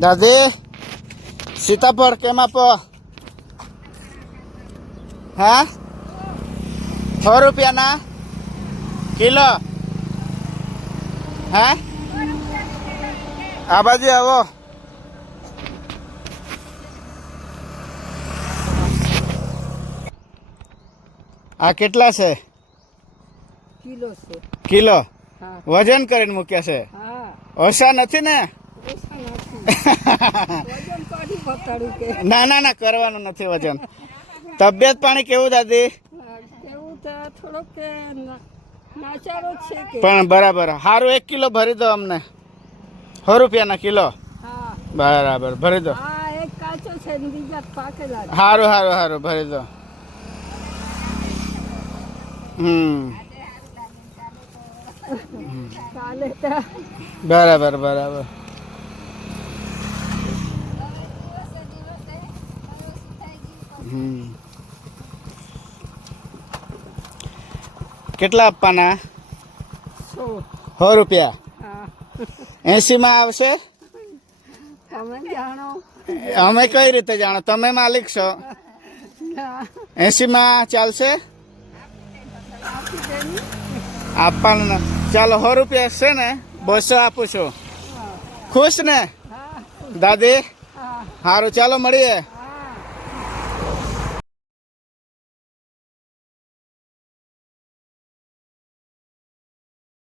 દાદી સીતાફળ કેમ આપો? હા, 100 રૂપિયાના કિલો. હે, આ બાજુ આવો. આ કેટલા છે? કિલો છે. કિલો હા. વજન કરીને મૂક્યા છે? હા. ઓછા નથી ને? ઓછા નથી. વજન કાઢી બતાડું કે ના ના ના, કરવાનું નથી વજન. તબિયત પાણી કેવું દાદી? એવું તો થોડોક કે નાચારો જ છે કે. પણ બરાબર. સારું, 1 કિલો ભરી દો અમને. 100 રૂપિયાના કિલો. હા. બરાબર, ભરી દો. હા, એક કાચો છે ને બીજા પાકેલા છે. સારું સારું સારું, ભરી દો. ચાલે તો બરાબર બરાબર. કેટલા આપવાના? 100 રૂપિયા. હા. 80માં આવશે? તમે જાણો. અમે કઈ રીતે જાણો? તમે માલિક છો. 80માં ચાલશે? આપવાનું ને? ચાલો, 100 રૂપિયા છે ને, 200 આપું છું. ખુશ ને દાદી? સારું, ચાલો મળીએ.